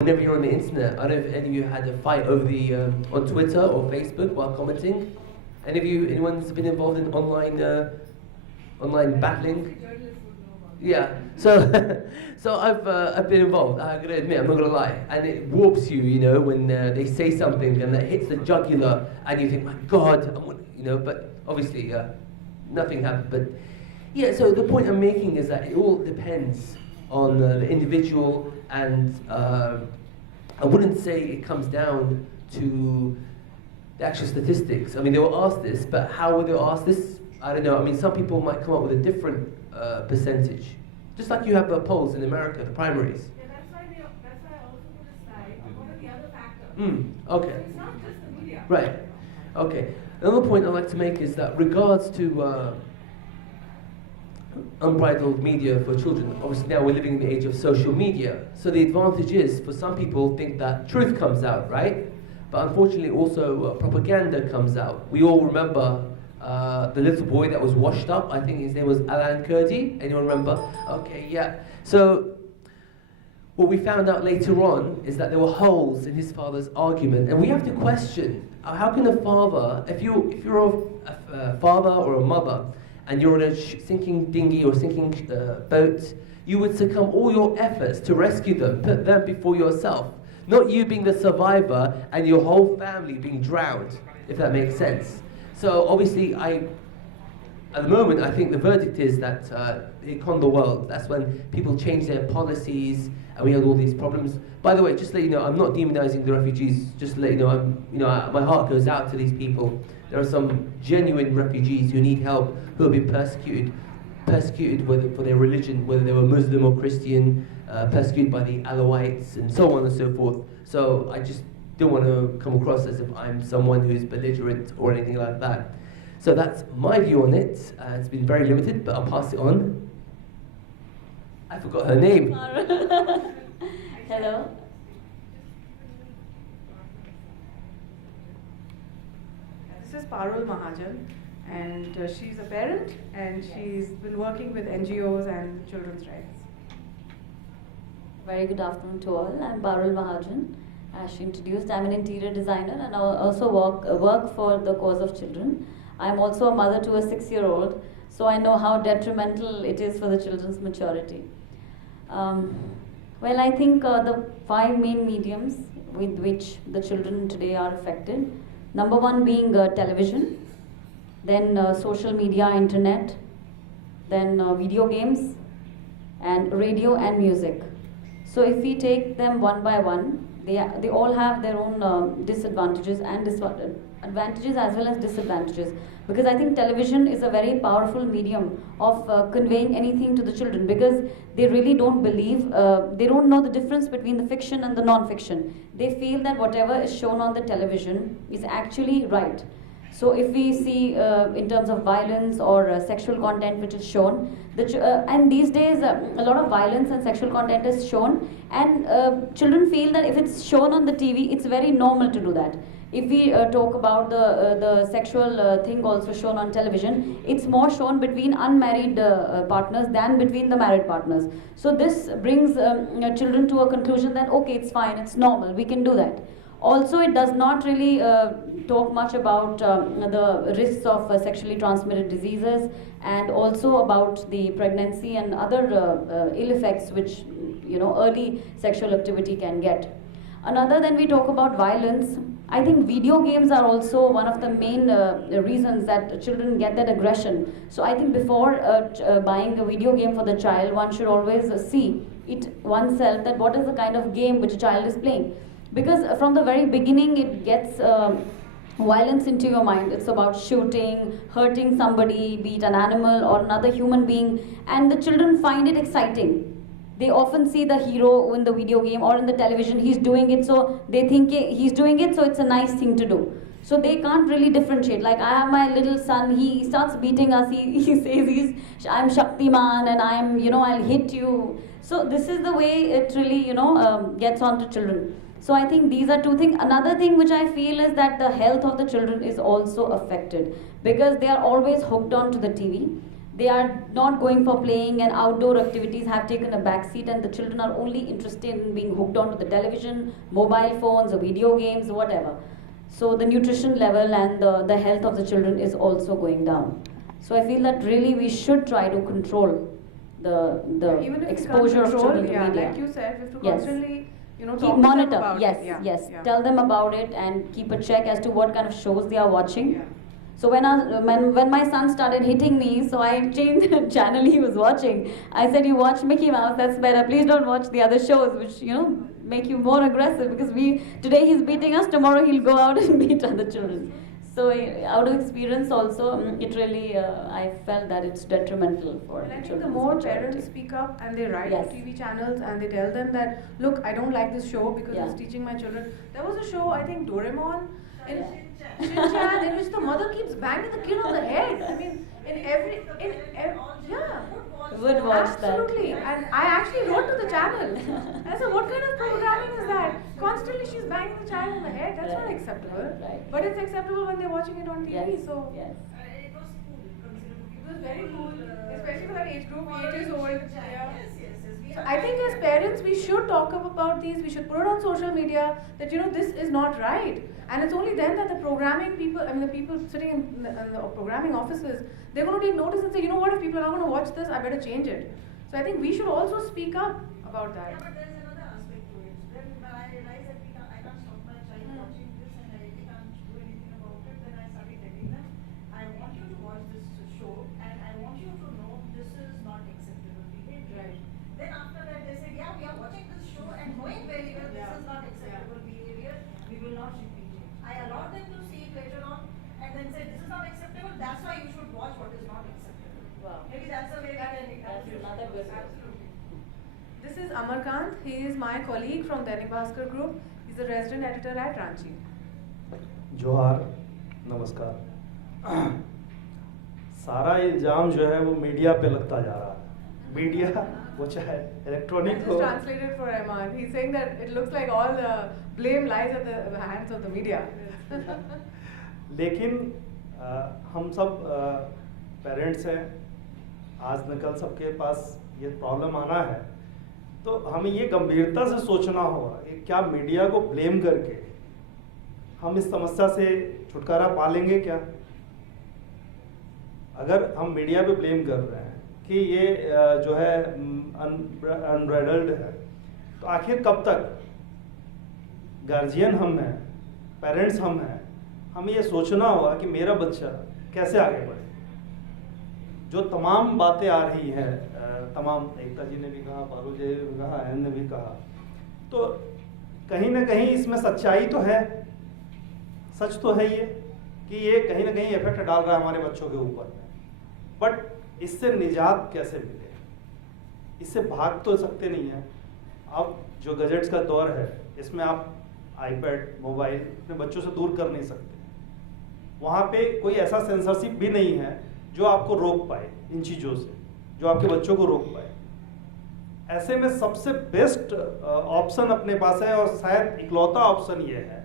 Whenever you're on the internet, I don't know if any of you had a fight over the on Twitter or Facebook while commenting. Anyone's been involved in online battling? Yeah. So so I've been involved. I gotta admit, I'm not gonna lie, and it warps you, when they say something and that hits the jugular, and you think, my God, But obviously, nothing happened. But yeah. So the point I'm making is that it all depends on the individual, and I wouldn't say it comes down to the actual statistics. I mean, they were asked this, but how were they asked this? I don't know. I mean, some people might come up with a different percentage. Just like you have polls in America, the primaries. Yeah, that's why I also put a slide on what are the other factors. Okay. So it's not just the media. Right. Okay. Another point I'd like to make is that regards to unbridled media for children, obviously now we're living in the age of social media. So the advantage is, for some people think that truth comes out, right? But unfortunately also propaganda comes out. We all remember the little boy that was washed up. I think his name was Alan Kurdi. Anyone remember? Okay, yeah. So what we found out later on is that there were holes in his father's argument, and we have to question how can a father, if you're a father or a mother, and you're on a sinking dinghy or sinking boat, you would succumb all your efforts to rescue them, put them before yourself. Not you being the survivor and your whole family being drowned, if that makes sense. So obviously, at the moment, I think the verdict is that it conned the world. That's when people change their policies, and we had all these problems. By the way, just to let you know, I'm not demonizing the refugees. Just to let you know, my heart goes out to these people. There are some genuine refugees who need help, who have been persecuted for their religion, whether they were Muslim or Christian, persecuted by the Alawites, and so on and so forth. So I just don't want to come across as if I'm someone who's belligerent or anything like that. So that's my view on it. It's been very limited, but I'll pass it on. I forgot her name. Hello. This is Parul Mahajan, and she's a parent, and she's been working with NGOs and children's rights. Very good afternoon to all. I'm Parul Mahajan. As she introduced, I'm an interior designer, and I also work for the cause of children. I'm also a mother to a 6-year-old, so I know how detrimental it is for the children's maturity. Well, I think the 5 main mediums with which the children today are affected. Number 1 being television, then social media, internet, then video games, and radio and music. So if we take them one by one, they all have their own disadvantages and advantages as well as disadvantages. Because I think television is a very powerful medium of conveying anything to the children, because they really don't believe, they don't know the difference between the fiction and the non-fiction. They feel that whatever is shown on the television is actually right. So if we see in terms of violence or sexual content which is shown, and these days a lot of violence and sexual content is shown, and children feel that if it's shown on the TV, it's very normal to do that. If we talk about the sexual thing also shown on television, it's more shown between unmarried partners than between the married partners. So this brings children to a conclusion that okay, it's fine, it's normal, we can do that. Also, it does not really talk much about the risks of sexually transmitted diseases, and also about the pregnancy and other ill effects which early sexual activity can get. Another, then we talk about violence. I think video games are also one of the main reasons that children get that aggression. So I think before buying a video game for the child, one should always see it oneself that what is the kind of game which a child is playing. Because from the very beginning it gets violence into your mind. It's about shooting, hurting somebody, be it an animal or another human being, and the children find it exciting. They often see the hero in the video game or in the television, he's doing it, so they think he's doing it, so it's a nice thing to do. So they can't really differentiate. Like I have my little son, he starts beating us, he says I'm Shaktiman and I'll hit you. So this is the way it really, gets on to children. So I think these are 2 things. Another thing which I feel is that the health of the children is also affected, because they are always hooked on to the TV. They are not going for playing, and outdoor activities have taken a backseat, and the children are only interested in being hooked onto the television, mobile phones, or video games, whatever. So the nutrition level and the health of the children is also going down. So I feel that really we should try to control the Even if exposure of children to yeah, media. like you said, we have to Yes. constantly, talk Keep to them monitor, about yes, it. Yeah, yes. yeah. Tell them about it and keep a check as to what kind of shows they are watching. Yeah. So when my son started hitting me, so I changed the channel he was watching. I said, "You watch Mickey Mouse, that's better. Please don't watch the other shows, which make you more aggressive, because today he's beating us, tomorrow he'll go out and beat other children." So out of experience also, it really I felt that it's detrimental for And I think the children's more maturity. parents speak up and they write Yes. to TV channels and they tell them that, look, I don't like this show because Yeah. it's teaching my children. There was a show, I think Doraemon, in Yeah. Shin-chan, in which the mother keeps banging the kid on the head. I mean, yeah. Would watch that. Absolutely. And I actually wrote to the channel. And I said, what kind of programming is that? Constantly she's banging the child on the head. That's not Right. acceptable. Right. But it's acceptable when they're watching it on TV. Yes. So Yes. It was cool, considerably. it was very cool, especially for that age group, 8 years old. Yeah. Yes. So I think as parents, we should talk about these. We should put it on social media that this is not right. And it's only then that the programming people, I mean the people sitting in the programming offices, they're going to take notice and say, you know what, if people are not going to watch this, I better change it. So I think we should also speak up about Yeah, that. but there's another aspect to it. Then when I realized that I can't stop my child watching this and I really can't do anything about it, then I started telling them, I want you to watch this show and I want you to know this is not acceptable behavior. Right. Then after that they said, yeah, we are watching this show and knowing very well this Yeah. is not acceptable behavior, we will not repeat it. I allowed them to see it later on and then said, this is not acceptable, that's why you should watch what is not acceptable. Wow. Maybe that's the way we can That's another good way. Absolutely. This is Amarkant. He is my colleague from Dainik Bhaskar Group. He's a resident editor at Ranchi. जोहार, नमस्कार। सारा इल्ज़ाम जो है वो media पे लगता जा रहा है। मीडिया वो चाहे I इलेक्ट्रॉनिक just हो, translated for Ahmad. He's saying that it looks like all the blame lies at the hands of the media. लेकिन हम सब पेरेंट्स हैं, आज नकल सबके पास ये प्रॉब्लम आना है, तो हमें ये गंभीरता से सोचना होगा कि क्या मीडिया को ब्लेम करके हम इस समस्या से छुटकारा पा लेंगे क्या? अगर हम मीडिया पे ब्लेम कर रहे हैं कि ये जो है अनब्राइडल्ड है, तो आखिर कब तक? गार्जियन हम हैं, पेरेंट्स हम हैं, हमें ये सोचना होगा कि मेरा बच्चा कैसे आगे बढ़े। जो तमाम बातें आ रही हैं, तमाम एकता जी ने भी कहा, पारू जी ने भी कहा, अयन ने भी कहा, तो कहीं ना कहीं इसमें सच्चाई तो है, सच तो है ये कि ये कहीं ना कहीं इफेक्ट डाल रहा है हमारे बच्चों के ऊपर। बट इससे निजात कैसे मिले? इससे भाग तो सकते नहीं हैं। अब जो गैजेट्स का दौर है, इसमें आप आईपैड, मोबाइल अपने बच्चों से दूर कर नहीं सकते। वहाँ पे कोई ऐसा सेंसरशिप भी नहीं है जो आपको रोक पाए इन चीज़ों से, जो आपके बच्चों को रोक पाए। ऐसे में सबसे बेस्ट ऑप्शन अपने पास है, और शायद इकलौता ऑप्शन ये है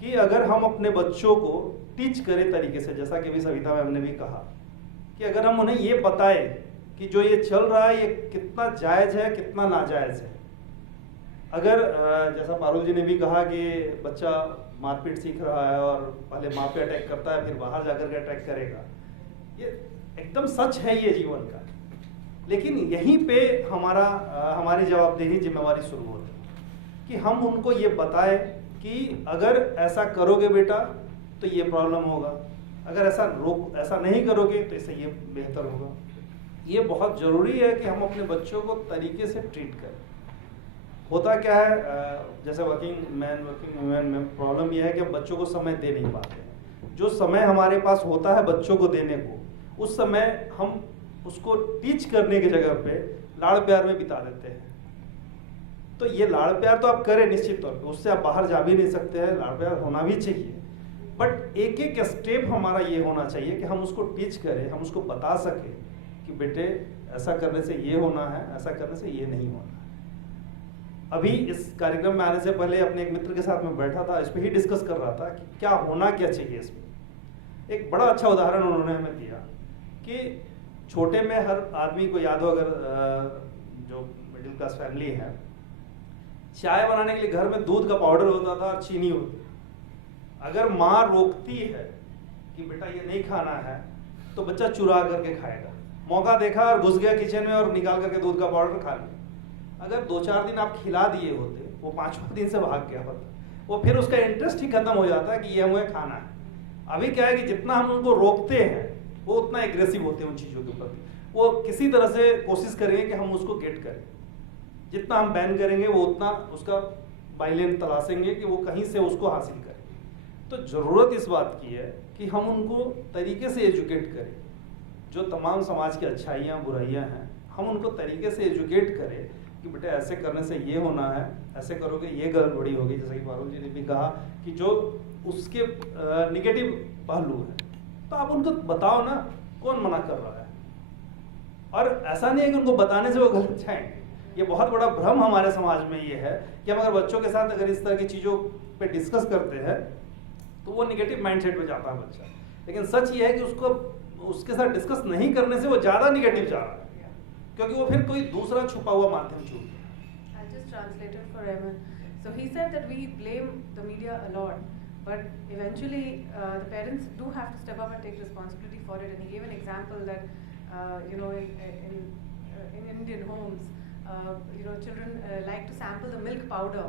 कि अगर हम अपने बच्चों को टीच करें तरीके से, जैसा कि अभी सविता मैम ने भी कहा, कि अगर हम उन्हें ये बताएं कि जो ये चल रहा है ये कितना जायज़ है, कितना नाजायज़ है। अगर जैसा पारुल जी ने भी कहा कि बच्चा मारपीट सीख रहा है और पहले माँ पे अटैक करता है, फिर बाहर जाकर के अटैक करेगा, ये एकदम सच है ये जीवन का। लेकिन यहीं पे हमारी जवाबदेही, जिम्मेवारी शुरू होती है कि हम उनको ये बताएं कि अगर ऐसा करोगे बेटा तो ये प्रॉब्लम होगा, अगर ऐसा नहीं करोगे तो इससे ये बेहतर होगा। ये बहुत ज़रूरी है कि हम अपने बच्चों को तरीके से ट्रीट करें। होता क्या है, जैसे वर्किंग मैन, वर्किंग वुमेन में प्रॉब्लम यह है कि हम बच्चों को समय दे नहीं पाते हैं। जो समय हमारे पास होता है बच्चों को देने को, उस समय हम उसको टीच करने की जगह पे लाड़ प्यार में बिता देते हैं। तो ये लाड़ प्यार तो आप करें निश्चित तौर पे, उससे आप बाहर जा भी नहीं सकते हैं, लाड़ प्यार होना भी चाहिए। बट एक एक स्टेप हमारा ये होना चाहिए कि हम उसको टीच करें, हम उसको बता सकें कि बेटे ऐसा करने से ये होना है, ऐसा करने से ये नहीं होना है। अभी इस कार्यक्रम में आने से पहले अपने एक मित्र के साथ में बैठा था, इस पर ही डिस्कस कर रहा था कि क्या होना क्या चाहिए इसमें। एक बड़ा अच्छा उदाहरण उन्होंने हमें दिया कि छोटे में हर आदमी को याद हो, अगर जो मिडिल क्लास फैमिली है, चाय बनाने के लिए घर में दूध का पाउडर होता था और चीनी होती। अगर माँ रोकती है कि बेटा ये नहीं खाना है, तो बच्चा चुरा करके खाएगा। मौका देखा और घुस गया किचन में और निकाल करके दूध का पाउडर खा लिया। अगर 2-4 दिन आप खिला दिए होते, वो 5वें दिन से भाग गया होता, वो फिर उसका इंटरेस्ट ही खत्म हो जाता है कि ये हमें खाना है। अभी क्या है कि जितना हम उनको रोकते हैं वो उतना एग्रेसिव होते हैं उन चीज़ों के प्रति। वो किसी तरह से कोशिश करेंगे कि हम उसको गेट करें। जितना हम बैन करेंगे वो उतना उसका बाइलेन तलाशेंगे कि वो कहीं से उसको हासिल करें। तो ज़रूरत इस बात की है कि हम उनको तरीके से एजुकेट करें। जो तमाम समाज की अच्छाइयाँ बुराइयाँ हैं, हम उनको तरीके से एजुकेट करें कि बेटा ऐसे करने से ये होना है, ऐसे करोगे ये गड़बड़ी होगी। जैसे कि पारुल जी ने भी कहा कि जो उसके निगेटिव पहलू है, तो आप उनको बताओ ना, कौन मना कर रहा है। और ऐसा नहीं है कि उनको बताने से वो गलत जाएंगे। ये बहुत बड़ा भ्रम हमारे समाज में ये है कि हम अगर बच्चों के साथ अगर इस तरह की चीज़ों पे डिस्कस करते हैं तो वो निगेटिव माइंडसेट में जाता है बच्चा। लेकिन सच ये है कि उसको उसके साथ डिस्कस नहीं करने से वो ज़्यादा निगेटिव जा रहा है, क्योंकि वो फिर कोई दूसरा छुपा हुआ माध्यम चुन। I'll just translate it for Evan. So he said that we blame the media a lot, but eventually the parents do have to step up and take responsibility for it. And he gave an example that in Indian homes, children like to sample the milk powder.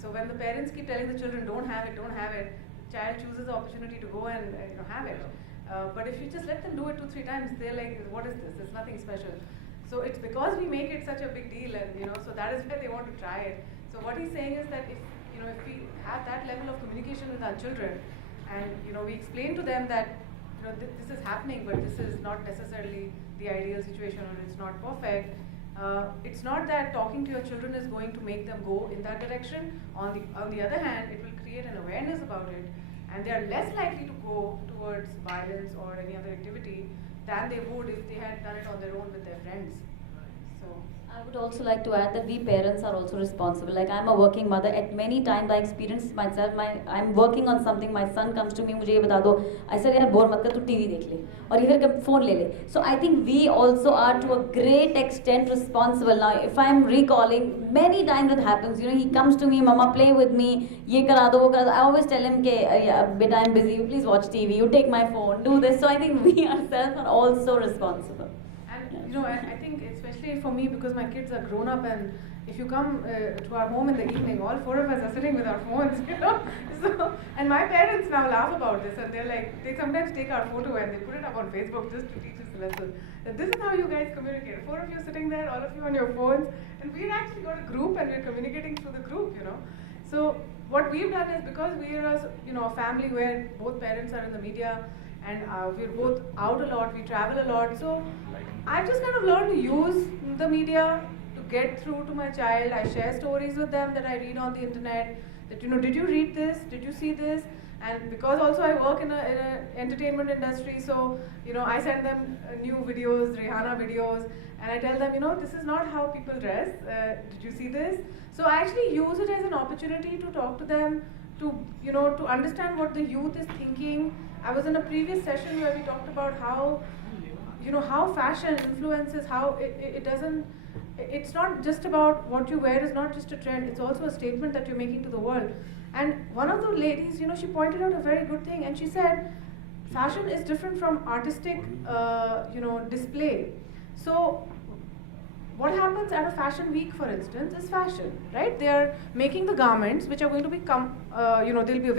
So when the parents keep telling the children don't have it, the child chooses the opportunity to go and have it. But if you just let them do it 2-3 times, they're like, what is this? It's nothing special. So it's because we make it such a big deal, and so that is why they want to try it. So what he's saying is that if we have that level of communication with our children, and we explain to them that this is happening, but this is not necessarily the ideal situation, or it's not perfect. It's not that talking to your children is going to make them go in that direction. On the other hand, it will create an awareness about it, and they are less likely to go towards violence or any other activity than they would if they had done it on their own with their friends. So I would also like to add that we parents are also responsible. Like, I'm a working mother. At many times I experienced myself, I'm working on something, my son comes to me, मुझे ये बता दो, I said यार bore मत कर, तू TV देख ले और ये फिर फोन ले ले. So I think we also are to a great extent responsible. Now if I'm recalling, many times it happens, he comes to me, mama play with me, ये करा दो वो करा दो. I always tell him के बेटा I'm busy, you please watch TV, you take my phone, do this. So I think we ourselves are also responsible. And I think especially for me, because my kids are grown up, and if you come to our home in the evening, all 4 of us are sitting with our phones, So, and my parents now laugh about this, and they're like, they sometimes take our photo and they put it up on Facebook just to teach us a lesson. That this is how you guys communicate. 4 of you sitting there, all of you on your phones, and we've actually got a group, and we're communicating through the group, So what we've done is, because we are a family where both parents are in the media, and we're both out a lot, we travel a lot, so I've just kind of learned to use the media to get through to my child. I share stories with them that I read on the internet, that did you read this, did you see this? And because also I work in a entertainment industry, so I send them new videos, Rihanna videos, and I tell them, this is not how people dress, did you see this? So I actually use it as an opportunity to talk to them, to to understand what the youth is thinking. I was in a previous session where we talked about how how fashion influences, how it doesn't, it's not just about what you wear is not just a trend, it's also a statement that you're making to the world. And one of the ladies, she pointed out a very good thing, and she said, fashion is different from artistic, display. So what happens at a fashion week, for instance, is fashion, right? They are making the garments which are going to become, they'll be available